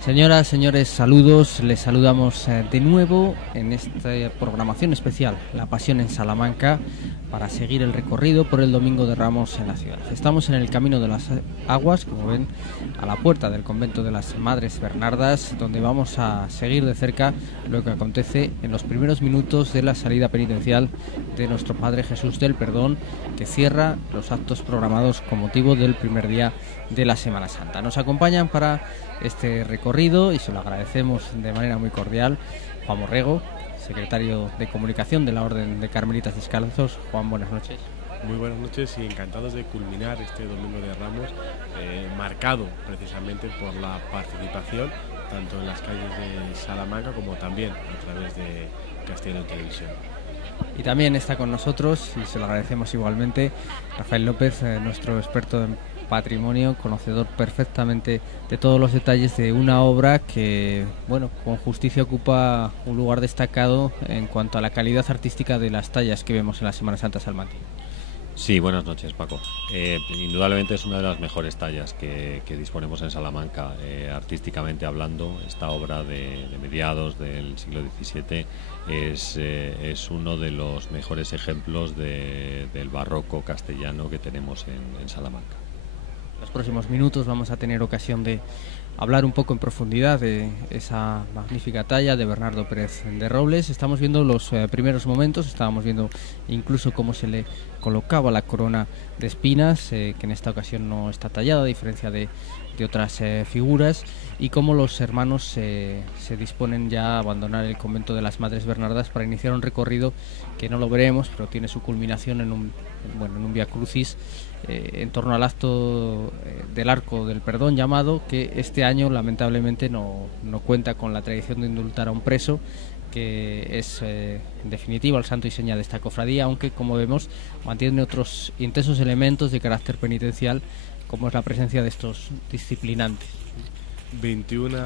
Señoras, señores, saludos. Les saludamos de nuevo en esta programación especial, La Pasión en Salamanca, para seguir el recorrido por el Domingo de Ramos en la ciudad. Estamos en el Camino de las Aguas, como ven, a la puerta del convento de las Madres Bernardas, donde vamos a seguir de cerca lo que acontece en los primeros minutos de la salida penitencial de nuestro Padre Jesús del Perdón, que cierra los actos programados con motivo del primer día de la Semana Santa. Nos acompañan para este recorrido, y se lo agradecemos de manera muy cordial, Juan Borrego, secretario de Comunicación de la Orden de Carmelitas Descalzos. Juan, buenas noches. Muy buenas noches y encantados de culminar este Domingo de Ramos, marcado precisamente por la participación tanto en las calles de Salamanca como también a través de Castellano Televisión. Y también está con nosotros, y se lo agradecemos igualmente, Rafael López, nuestro experto en patrimonio, conocedor perfectamente de todos los detalles de una obra que, bueno, con justicia ocupa un lugar destacado en cuanto a la calidad artística de las tallas que vemos en la Semana Santa salmantina. Sí, buenas noches, Paco. Indudablemente es una de las mejores tallas que disponemos en Salamanca, artísticamente hablando. Esta obra de mediados del siglo XVII es uno de los mejores ejemplos del barroco castellano que tenemos en Salamanca. En los próximos minutos vamos a tener ocasión de hablar un poco en profundidad de esa magnífica talla de Bernardo Pérez de Robles. Estamos viendo los primeros momentos, estábamos viendo incluso cómo se le colocaba la corona de espinas, que en esta ocasión no está tallada, a diferencia de otras figuras, y cómo los hermanos se disponen ya a abandonar el convento de las Madres Bernardas para iniciar un recorrido que no lo veremos, pero tiene su culminación en un Vía Crucis en torno al acto del Arco del Perdón llamado, que este año lamentablemente no cuenta con la tradición de indultar a un preso, que es en definitiva el santo y seña de esta cofradía, aunque como vemos mantiene otros intensos elementos de carácter penitencial, como es la presencia de estos disciplinantes. 21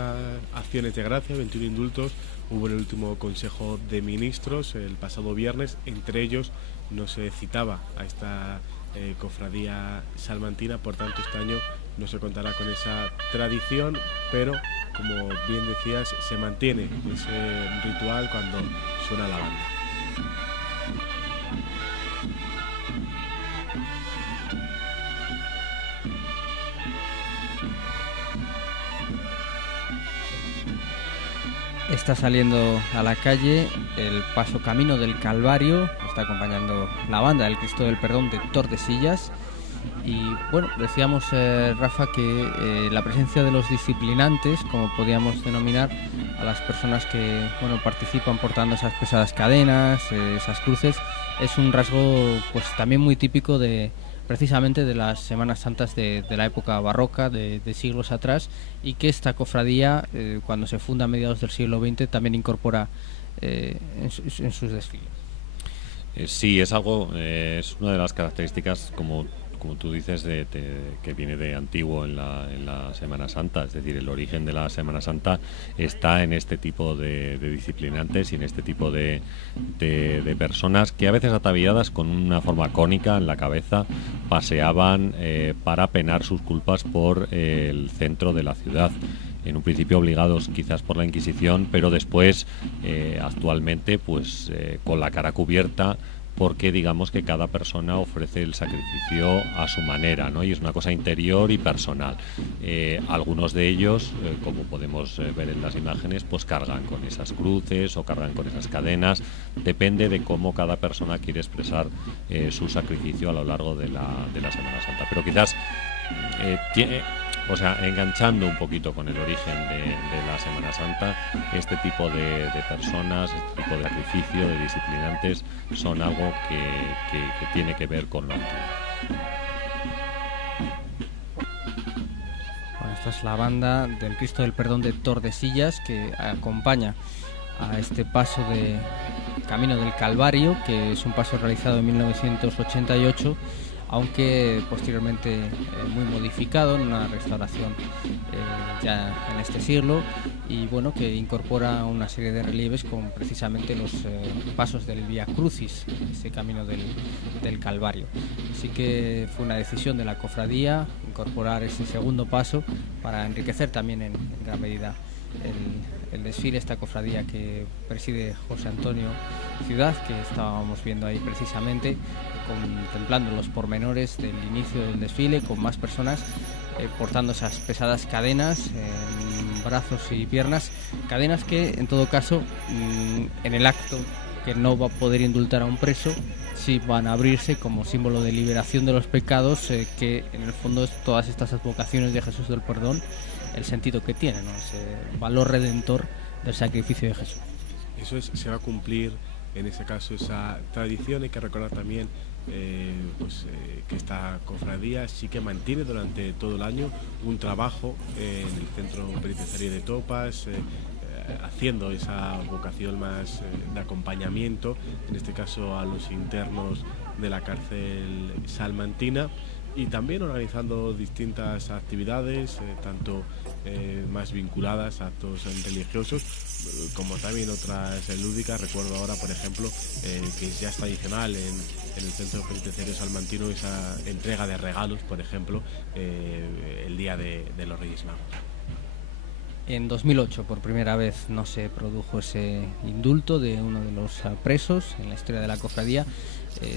acciones de gracia, 21 indultos hubo en el último Consejo de Ministros el pasado viernes. Entre ellos no se citaba a esta cofradía salmantina, por tanto este año no se contará con esa tradición, pero como bien decías, se mantiene ese ritual cuando suena la banda. Está saliendo a la calle el paso Camino del Calvario, está acompañando la banda del Cristo del Perdón de Tordesillas. Y bueno, decíamos, Rafa, que la presencia de los disciplinantes, como podíamos denominar a las personas que participan portando esas pesadas cadenas, esas cruces, es un rasgo pues también muy típico precisamente de las Semanas Santas de la época barroca, de siglos atrás, y que esta cofradía, cuando se funda a mediados del siglo XX, también incorpora en sus desfiles. Sí, es una de las características, como tú dices, que viene de antiguo en la Semana Santa. Es decir, el origen de la Semana Santa está en este tipo de disciplinantes y en este tipo de personas que, a veces ataviadas con una forma cónica en la cabeza, paseaban para penar sus culpas por el centro de la ciudad. En un principio obligados quizás por la Inquisición, pero después, actualmente, pues con la cara cubierta, porque digamos que cada persona ofrece el sacrificio a su manera, ¿no? Y es una cosa interior y personal. Algunos de ellos, como podemos ver en las imágenes, pues cargan con esas cruces o cargan con esas cadenas. Depende de cómo cada persona quiere expresar su sacrificio a lo largo de la Semana Santa. Pero quizás enganchando un poquito con el origen de la Semana Santa, este tipo de personas, este tipo de sacrificio, de disciplinantes, son algo que tiene que ver con lo antiguo. Bueno, esta es la banda del Cristo del Perdón de Tordesillas, que acompaña a este paso de Camino del Calvario, que es un paso realizado en 1988, aunque posteriormente muy modificado en una restauración ya en este siglo, y bueno, que incorpora una serie de relieves con precisamente los pasos del Vía Crucis, ese camino del Calvario. Así que fue una decisión de la cofradía incorporar ese segundo paso para enriquecer también en gran medida el desfile, esta cofradía que preside José Antonio Ciudad, que estábamos viendo ahí precisamente, contemplando los pormenores del inicio del desfile, con más personas portando esas pesadas cadenas en brazos y piernas, cadenas que en todo caso en el acto que no va a poder indultar a un preso sí van a abrirse como símbolo de liberación de los pecados, que en el fondo es todas estas advocaciones de Jesús del Perdón, el sentido que tiene, ¿no? Ese valor redentor del sacrificio de Jesús. Eso es, se va a cumplir en ese caso esa tradición. Hay que recordar también que esta cofradía sí que mantiene durante todo el año un trabajo en el centro penitenciario de Topas, haciendo esa vocación más de acompañamiento, en este caso a los internos de la cárcel salmantina, y también organizando distintas actividades, tanto más vinculadas a actos religiosos, como también otras lúdicas. Recuerdo ahora, por ejemplo, que ya es tradicional en el centro penitenciario salmantino esa entrega de regalos, por ejemplo, el día de los Reyes Magos. En 2008 por primera vez no se produjo ese indulto de uno de los presos en la historia de la cofradía,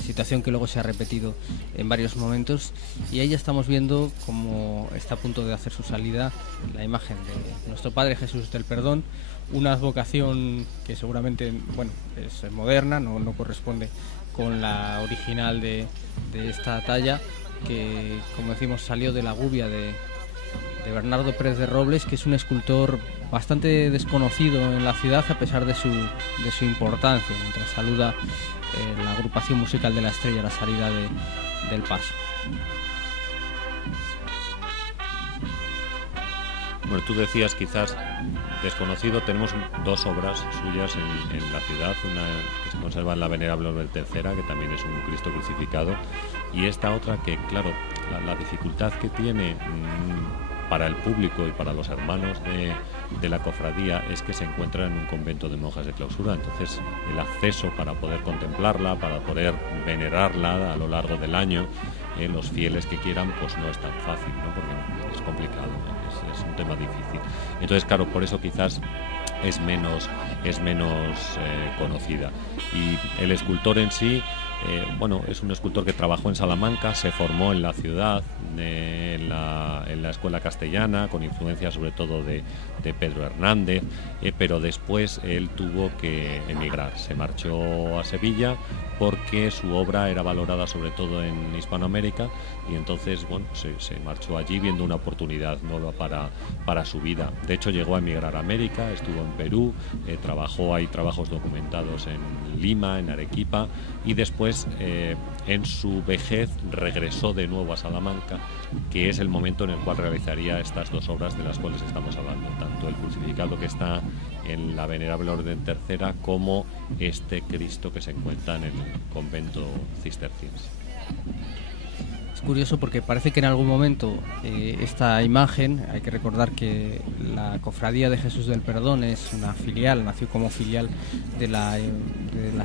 situación que luego se ha repetido en varios momentos, y ahí ya estamos viendo cómo está a punto de hacer su salida la imagen de nuestro Padre Jesús del Perdón, una advocación que seguramente es moderna, no corresponde con la original de esta talla, que como decimos salió de la gubia de Bernardo Pérez de Robles, que es un escultor bastante desconocido en la ciudad a pesar de su importancia, mientras saluda la agrupación musical de la Estrella a la salida del paso. Bueno, tú decías quizás desconocido. Tenemos dos obras suyas en la ciudad, una que se conserva en la Venerable Orden Tercera, que también es un Cristo crucificado, y esta otra que, claro, la dificultad que tiene para el público y para los hermanos de la cofradía es que se encuentra en un convento de monjas de clausura. Entonces el acceso para poder contemplarla, para poder venerarla a lo largo del año, los fieles que quieran, pues no es tan fácil, ¿no? Porque es complicado, ¿no? Es un tema difícil. Entonces, claro, por eso quizás es menos conocida. Y el escultor en sí, es un escultor que trabajó en Salamanca, se formó en la ciudad, en la escuela castellana, con influencia sobre todo de Pedro Hernández, pero después él tuvo que emigrar, se marchó a Sevilla porque su obra era valorada sobre todo en Hispanoamérica, y entonces se marchó allí viendo una oportunidad nueva para su vida. De hecho llegó a emigrar a América, estuvo en Perú, hay trabajos documentados en Lima, en Arequipa, y después en su vejez regresó de nuevo a Salamanca, que es el momento en el cual realizaría estas dos obras de las cuales estamos hablando, tanto el crucificado que está en la Venerable Orden Tercera como este Cristo que se encuentra en el convento cisterciense. Es curioso porque parece que en algún momento esta imagen, hay que recordar que la Cofradía de Jesús del Perdón es una filial, nació como filial de la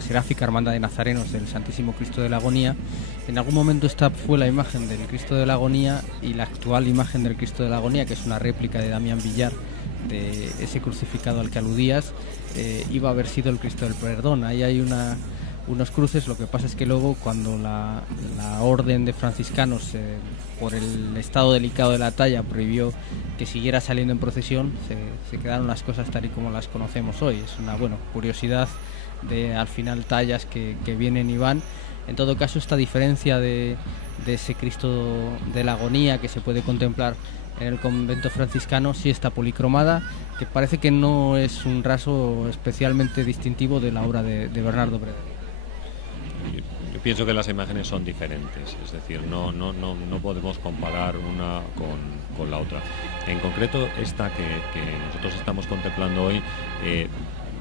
Seráfica Hermandad de Nazarenos del Santísimo Cristo de la Agonía. En algún momento esta fue la imagen del Cristo de la Agonía, y la actual imagen del Cristo de la Agonía, que es una réplica de Damián Villar de ese crucificado al que aludías, iba a haber sido el Cristo del Perdón. Ahí hay unos cruces. Lo que pasa es que luego, cuando la orden de franciscanos, por el estado delicado de la talla, prohibió que siguiera saliendo en procesión, se quedaron las cosas tal y como las conocemos hoy. Es una curiosidad de al final tallas que vienen y van. En todo caso, esta diferencia de ese Cristo de la Agonía que se puede contemplar en el convento franciscano sí está policromada, que parece que no es un rasgo especialmente distintivo de la obra de Bernardo Pérez. Yo pienso que las imágenes son diferentes, es decir, no podemos comparar una con la otra. En concreto, esta que nosotros estamos contemplando hoy,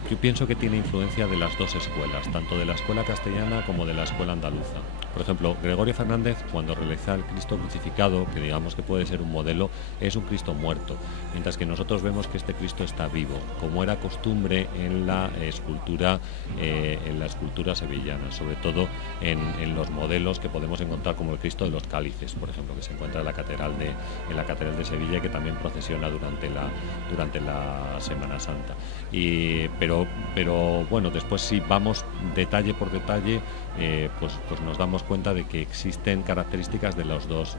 yo pienso que tiene influencia de las dos escuelas, tanto de la escuela castellana como de la escuela andaluza. Por ejemplo, Gregorio Fernández, cuando realiza el Cristo crucificado, que digamos que puede ser un modelo, es un Cristo muerto, mientras que nosotros vemos que este Cristo está vivo, como era costumbre en la escultura sevillana, sobre todo en los modelos que podemos encontrar, como el Cristo de los Cálices, por ejemplo, que se encuentra en la Catedral de Sevilla y que también procesiona durante la Semana Santa. Pero bueno, después si vamos detalle por detalle, pues nos damos cuenta de que existen características de los dos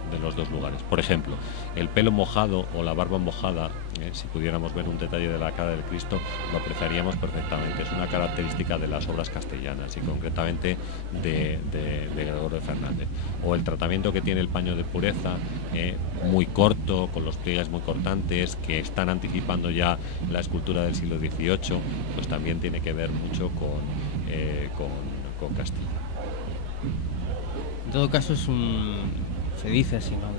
lugares. Por ejemplo, el pelo mojado o la barba mojada, si pudiéramos ver un detalle de la cara del Cristo, lo apreciaríamos perfectamente. Es una característica de las obras castellanas y concretamente de Gregorio Fernández. O el tratamiento que tiene el paño de pureza, muy corto, con los pliegues muy cortantes, que están anticipando ya la escultura del siglo XVIII, pues también tiene que ver mucho con Castilla. En todo caso se dice así, ¿no?,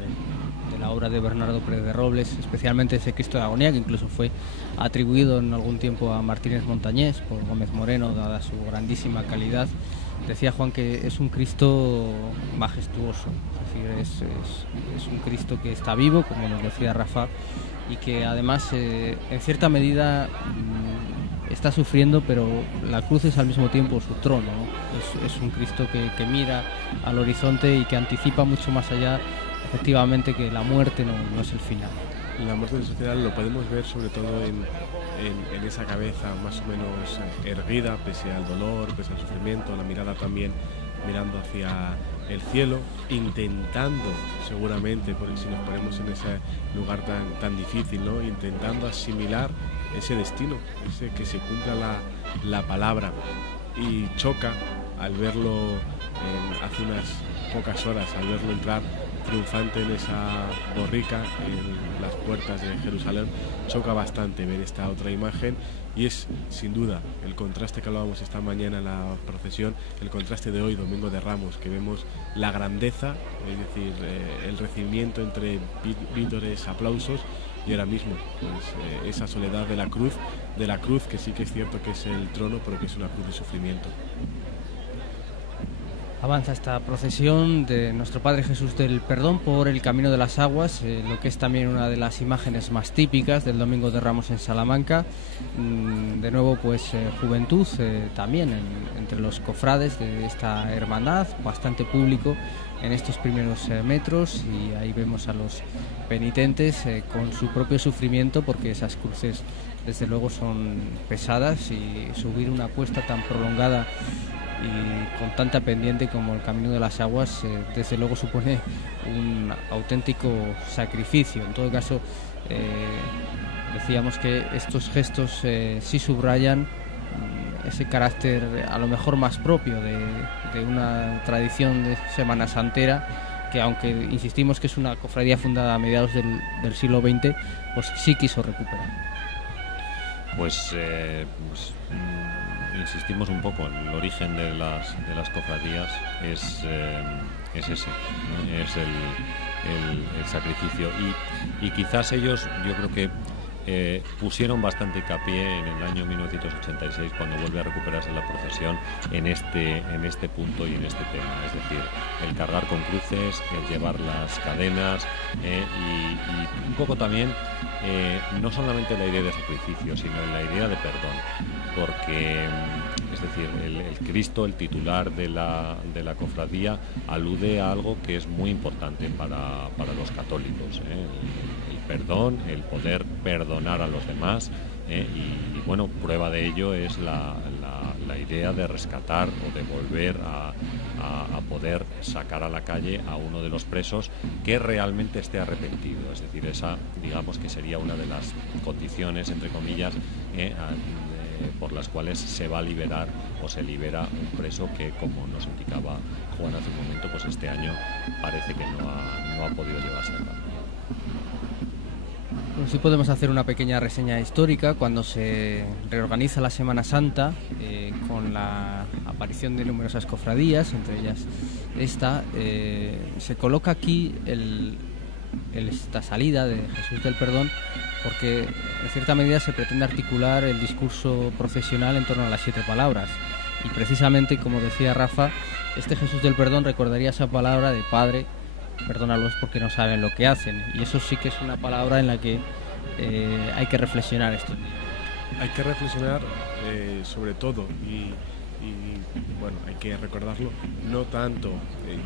de la obra de Bernardo Pérez de Robles, especialmente ese Cristo de Agonía, que incluso fue atribuido en algún tiempo a Martínez Montañés por Gómez Moreno, dada su grandísima calidad. Decía Juan que es un Cristo majestuoso, es decir, es un Cristo que está vivo, como nos decía Rafa, y que además en cierta medida está sufriendo, pero la cruz es al mismo tiempo su trono, ¿no? Es un Cristo que mira al horizonte y que anticipa mucho más allá, efectivamente, que la muerte no es el final. La muerte del final lo podemos ver sobre todo en esa cabeza más o menos erguida, pese al dolor, pese al sufrimiento, la mirada también mirando hacia el cielo, intentando seguramente, porque si nos ponemos en ese lugar tan difícil, ¿no?, intentando asimilar ese destino, ese que se cumpla la palabra, y choca al verlo hace unas pocas horas, al verlo entrar triunfante en esa borrica en las puertas de Jerusalén. Choca bastante ver esta otra imagen, y es sin duda el contraste que hablábamos esta mañana en la procesión, el contraste de hoy, Domingo de Ramos, que vemos la grandeza, es decir, el recibimiento entre vítores, aplausos, y ahora mismo pues, esa soledad de la cruz, que sí que es cierto que es el trono, pero que es una cruz de sufrimiento. Avanza esta procesión de Nuestro Padre Jesús del Perdón por el Camino de las Aguas, lo que es también una de las imágenes más típicas del Domingo de Ramos en Salamanca. De nuevo, pues juventud también entre los cofrades de esta hermandad, bastante público en estos primeros metros, y ahí vemos a los penitentes con su propio sufrimiento, porque esas cruces desde luego son pesadas, y subir una cuesta tan prolongada y con tanta pendiente como el Camino de las Aguas, desde luego supone un auténtico sacrificio. En todo caso, decíamos que estos gestos sí subrayan ese carácter a lo mejor más propio de una tradición de Semana Santera, que aunque insistimos que es una cofradía fundada a mediados del siglo XX, pues sí quiso recuperar. Pues insistimos un poco en el origen de las cofradías, es ese, es el sacrificio, y quizás ellos, yo creo que pusieron bastante hincapié en el año 1986, cuando vuelve a recuperarse la procesión, en este punto y en este tema, es decir, el cargar con cruces, el llevar las cadenas, y un poco también no solamente la idea de sacrificio, sino la idea de perdón, porque es decir, el Cristo, el titular de la cofradía, alude a algo que es muy importante para los católicos, el perdón, el poder perdonar a los demás, y bueno, prueba de ello es la idea de rescatar o de volver a poder sacar a la calle a uno de los presos que realmente esté arrepentido. Es decir, esa, digamos, que sería una de las condiciones, entre comillas, por las cuales se va a liberar o se libera un preso que, como nos indicaba Juan hace un momento, pues este año parece que no ha podido llevarse a cabo. Bueno, sí podemos hacer una pequeña reseña histórica. Cuando se reorganiza la Semana Santa, con la aparición de numerosas cofradías, entre ellas esta, se coloca aquí esta salida de Jesús del Perdón, porque en cierta medida se pretende articular el discurso procesional en torno a las 7 palabras, y precisamente, como decía Rafa, este Jesús del Perdón recordaría esa palabra de Padre, perdónalos porque no saben lo que hacen. Y eso sí que es una palabra en la que hay que reflexionar estos días. Hay que reflexionar sobre todo y bueno, hay que recordarlo, no tanto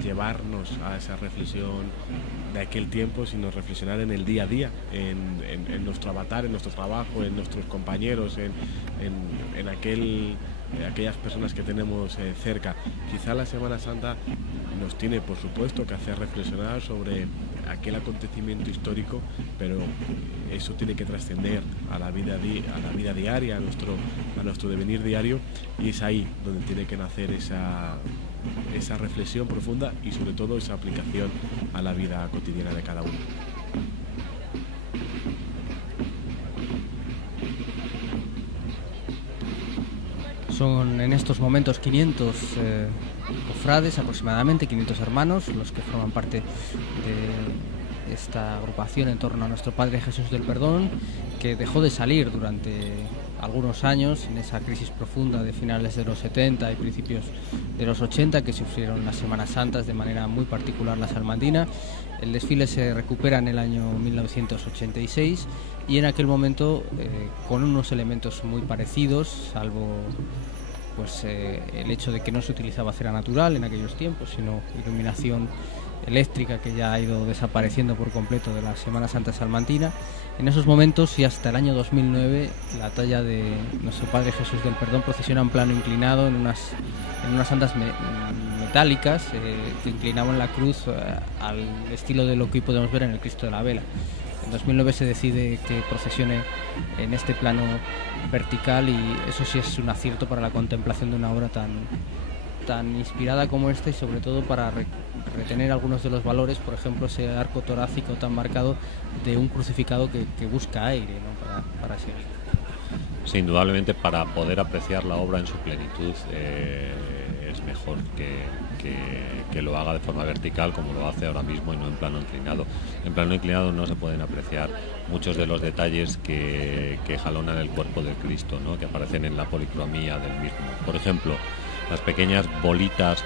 llevarnos a esa reflexión de aquel tiempo, sino reflexionar en el día a día, en nuestro avatar, en nuestro trabajo, en nuestros compañeros, en aquellas personas que tenemos cerca. Quizá la Semana Santa nos tiene, por supuesto, que hacer reflexionar sobre aquel acontecimiento histórico, pero eso tiene que trascender a la vida diaria, a nuestro devenir diario, y es ahí donde tiene que nacer esa reflexión profunda y sobre todo esa aplicación a la vida cotidiana de cada uno. Son en estos momentos 500 cofrades, aproximadamente 500 hermanos, los que forman parte de esta agrupación en torno a nuestro Padre Jesús del Perdón, que dejó de salir durante algunos años en esa crisis profunda de finales de los 70 y principios de los 80 que sufrieron las Semanas Santas, de manera muy particular la salmantina. El desfile se recupera en el año 1986 y en aquel momento con unos elementos muy parecidos, salvo pues el hecho de que no se utilizaba cera natural en aquellos tiempos, sino iluminación eléctrica, que ya ha ido desapareciendo por completo de la Semana Santa salmantina. En esos momentos y hasta el año 2009 la talla de nuestro Padre Jesús del Perdón procesiona en plano inclinado en unas andas metálicas que inclinaban la cruz al estilo de lo que hoy podemos ver en el Cristo de la Vela. En 2009 se decide que procesione en este plano vertical, y eso sí es un acierto para la contemplación de una obra tan inspirada como esta, y sobre todo para retener algunos de los valores, por ejemplo ese arco torácico tan marcado de un crucificado que busca aire, ¿no? para seguir. Sí, indudablemente para poder apreciar la obra en su plenitud es mejor que lo haga de forma vertical, como lo hace ahora mismo, y no en plano inclinado. En plano inclinado no se pueden apreciar muchos de los detalles que jalonan el cuerpo del Cristo, ¿no? Que aparecen en la policromía del mismo. Por ejemplo, las pequeñas bolitas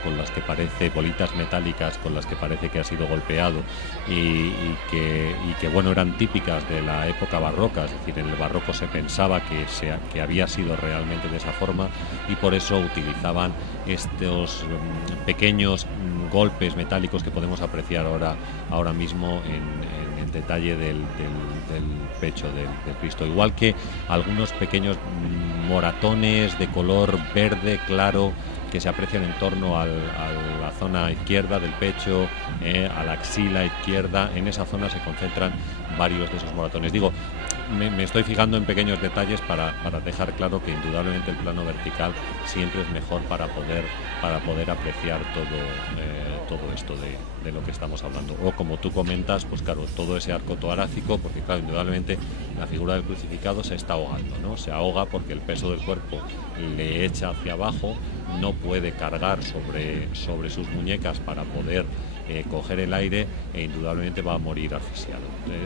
bolitas metálicas con las que parece que ha sido golpeado y que bueno, eran típicas de la época barroca. Es decir, en el barroco se pensaba que había sido realmente de esa forma, y por eso utilizaban estos pequeños golpes metálicos que podemos apreciar ahora mismo en el detalle del pecho del Cristo, igual que algunos pequeños moratones de color verde claro que se aprecian en torno a la zona izquierda del pecho, a la axila izquierda. En esa zona se concentran varios de esos moratones. Digo, me estoy fijando en pequeños detalles para dejar claro que indudablemente el plano vertical siempre es mejor para poder apreciar todo esto de lo que estamos hablando. O como tú comentas, pues claro, todo ese arco torácico, porque claro, indudablemente la figura del crucificado se está ahogando, ¿no? Se ahoga porque el peso del cuerpo le echa hacia abajo, no puede cargar sobre sus muñecas para poder coger el aire, e indudablemente va a morir asfixiado.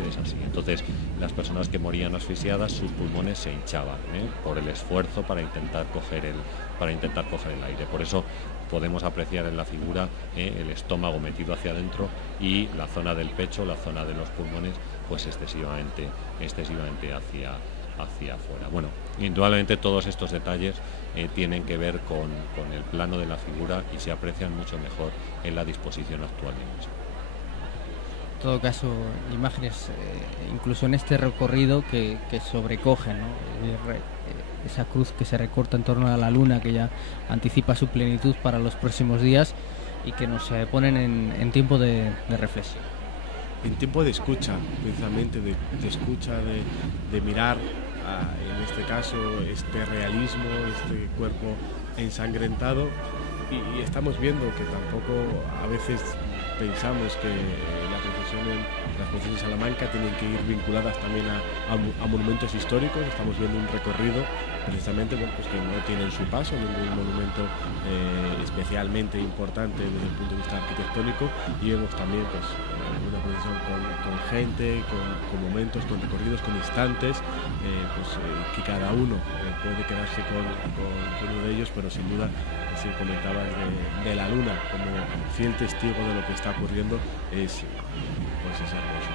Es así. Entonces, las personas que morían asfixiadas, sus pulmones se hinchaban por el esfuerzo para intentar coger el aire. Por eso podemos apreciar en la figura el estómago metido hacia adentro y la zona del pecho, la zona de los pulmones, pues excesivamente hacia afuera. Bueno, indudablemente todos estos detalles tienen que ver con el plano de la figura y se aprecian mucho mejor en la disposición actual de misma. En todo caso, imágenes incluso en este recorrido que sobrecogen, ¿no? Esa cruz que se recorta en torno a la luna, que ya anticipa su plenitud para los próximos días, y que nos ponen en tiempo de reflexión. En tiempo de escucha, precisamente, de escucha, de mirar, en este caso, este realismo, este cuerpo ensangrentado, y estamos viendo que tampoco a veces pensamos que las procesiones en Salamanca tienen que ir vinculadas también a monumentos históricos. Estamos viendo un recorrido precisamente pues que no tiene en su paso ningún monumento especialmente importante desde el punto de vista arquitectónico, y vemos también pues una procesión con gente, con momentos, con recorridos, con instantes, que cada uno puede quedarse con uno de ellos, pero sin duda, si comentabas de la luna como fiel testigo de lo que está ocurriendo, es hermoso.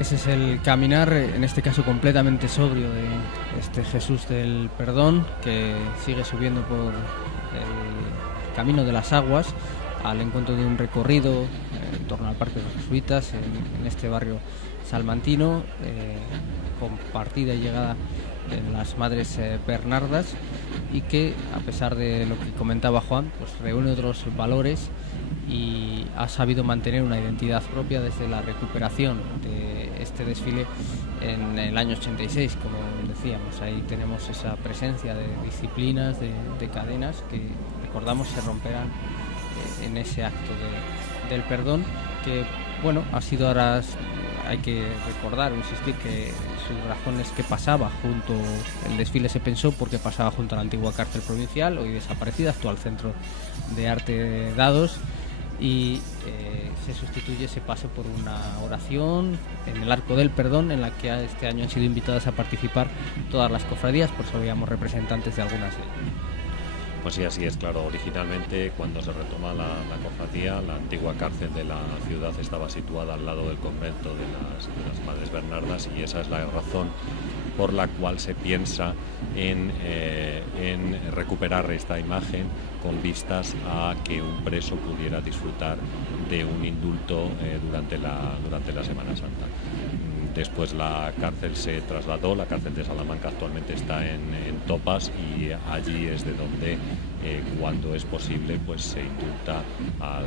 Ese es el caminar, en este caso completamente sobrio, de este Jesús del Perdón, que sigue subiendo por el camino de las aguas al encuentro de un recorrido en torno al Parque de los Jesuitas, en este barrio salmantino, con partida y llegada en las Madres Bernardas, y que, a pesar de lo que comentaba Juan, pues reúne otros valores y ha sabido mantener una identidad propia desde la recuperación de este desfile en el año 86, como decíamos. Ahí tenemos esa presencia de disciplinas, de cadenas que, recordamos, se romperán en ese acto del perdón, que, bueno, ha sido ahora, hay que recordar o insistir que su razón es que pasaba junto, el desfile se pensó porque pasaba junto a la antigua cárcel provincial, hoy desaparecida, actual Centro de Arte Dados, y se sustituye ese paso por una oración en el Arco del Perdón, en la que este año han sido invitadas a participar todas las cofradías, por eso veíamos representantes de algunas de ellas. Pues sí, así es, claro. Originalmente, cuando se retoma la cofradía, la antigua cárcel de la ciudad estaba situada al lado del convento de las Madres Bernardas, y esa es la razón por la cual se piensa en recuperar esta imagen con vistas a que un preso pudiera disfrutar de un indulto durante la Semana Santa. Después la cárcel se trasladó, la cárcel de Salamanca actualmente está en Topas, y allí es de donde, cuando es posible, pues se indulta al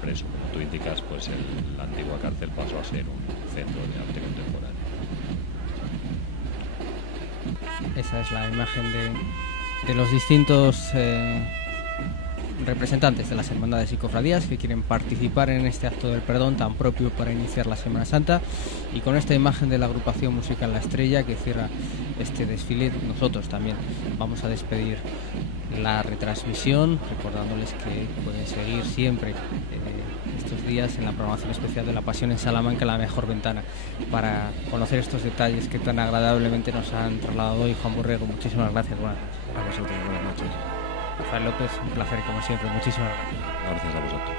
preso. Como tú indicas, pues la antigua cárcel pasó a ser un centro de arte contemporáneo. Esa es la imagen de los distintos representantes de las hermandades y cofradías que quieren participar en este acto del perdón tan propio para iniciar la Semana Santa, y con esta imagen de la agrupación musical La Estrella que cierra este desfile, nosotros también vamos a despedir la retransmisión, recordándoles que pueden seguir siempre estos días en la programación especial de La Pasión en Salamanca, la mejor ventana para conocer estos detalles que tan agradablemente nos han trasladado hoy. Juan Borrego, muchísimas gracias. Buenas noches. A vosotros, buenas noches. Rafael López, un placer como siempre, muchísimas gracias. Gracias a vosotros.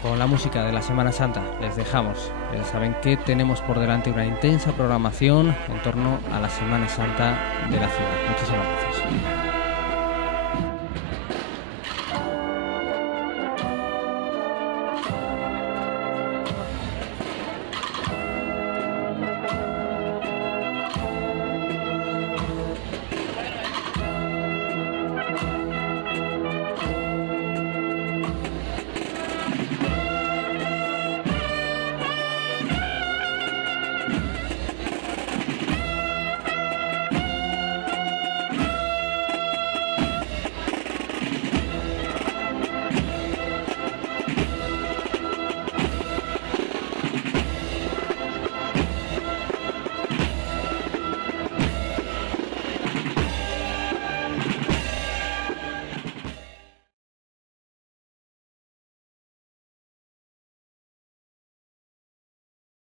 Con la música de la Semana Santa les dejamos. Saben que tenemos por delante una intensa programación en torno a la Semana Santa de la ciudad. Muchísimas gracias.